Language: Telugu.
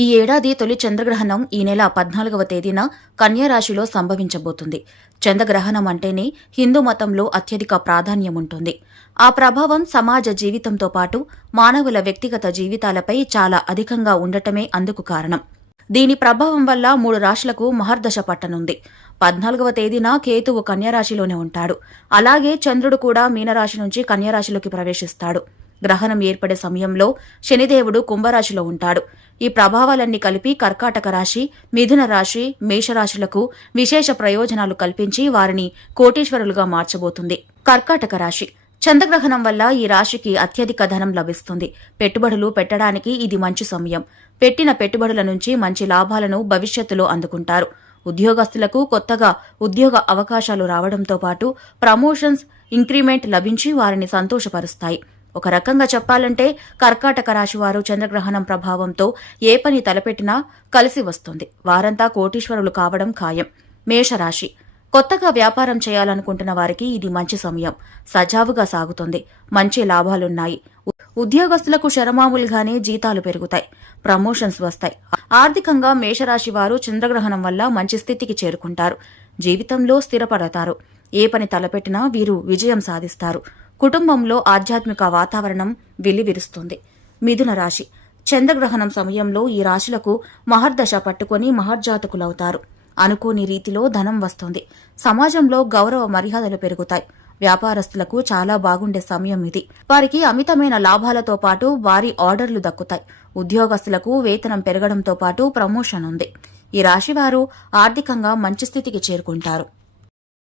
ఈ ఏడాది తొలి చంద్రగ్రహణం ఈ నెల 14వ తేదీన కన్యారాశిలో సంభవించబోతుంది. చంద్రగ్రహణం అంటేనే హిందూ మతంలో అత్యధిక ప్రాధాన్యముంటుంది. ఆ ప్రభావం సమాజ జీవితంతో పాటు మానవుల వ్యక్తిగత జీవితాలపై చాలా అధికంగా ఉండటమే అందుకు కారణం. దీని ప్రభావం వల్ల 3 రాశులకు మహర్దశ పట్టనుంది. 14వ తేదీన కేతువు కన్యారాశిలోనే ఉంటాడు. అలాగే చంద్రుడు కూడా మీనరాశి నుంచి కన్యారాశిలోకి ప్రవేశిస్తాడు. గ్రహణం ఏర్పడే సమయంలో శనిదేవుడు కుంభరాశిలో ఉంటాడు. ఈ ప్రభావాలన్నీ కలిపి కర్కాటక రాశి, మిథున రాశి, మేషరాశులకు విశేష ప్రయోజనాలు కల్పించి వారిని కోటీశ్వరులుగా మార్చబోతుంది. కర్కాటక రాశి చంద్రగ్రహణం వల్ల ఈ రాశికి అత్యధిక ధనం లభిస్తుంది. పెట్టుబడులు పెట్టడానికి ఇది మంచి సమయం. పెట్టిన పెట్టుబడుల నుంచి మంచి లాభాలను భవిష్యత్తులో అందుకుంటారు. ఉద్యోగస్తులకు కొత్తగా ఉద్యోగ అవకాశాలు రావడంతో పాటు ప్రమోషన్స్, ఇంక్రిమెంట్ లభించి వారిని సంతోషపరుస్తాయి. ఒక రకంగా చెప్పాలంటే కర్కాటక రాశివారు చంద్రగ్రహణం ప్రభావంతో ఏ పని తలపెట్టినా కలిసి వస్తుంది. వారంతా కోటీశ్వరులు కావడం ఖాయం. మేషరాశి కొత్తగా వ్యాపారం చేయాలనుకుంటున్న వారికి ఇది మంచి సమయం. సజావుగా సాగుతుంది. మంచి లాభాలున్నాయి. ఉద్యోగస్తులకు శరమామూలుగానే జీతాలు పెరుగుతాయి. ప్రమోషన్స్ వస్తాయి. ఆర్థికంగా మేషరాశి వారు చంద్రగ్రహణం వల్ల మంచి స్థితికి చేరుకుంటారు. జీవితంలో స్థిరపడతారు. ఏ పని తలపెట్టినా వీరు విజయం సాధిస్తారు. కుటుంబంలో ఆధ్యాత్మిక వాతావరణం వెల్లివిరుస్తుంది. మిథున రాశి చంద్రగ్రహణం సమయంలో ఈ రాశులకు మహర్దశ పట్టుకుని మహర్జాతకులవుతారు. అనుకోని రీతిలో ధనం వస్తుంది. సమాజంలో గౌరవ మర్యాదలు పెరుగుతాయి. వ్యాపారస్తులకు చాలా బాగుండే సమయం ఇది. వారికి అమితమైన లాభాలతో పాటు వారి ఆర్డర్లు దక్కుతాయి. ఉద్యోగస్తులకు వేతనం పెరగడంతో పాటు ప్రమోషన్ ఉంది. ఈ రాశివారు ఆర్థికంగా మంచి స్థితికి చేరుకుంటారు.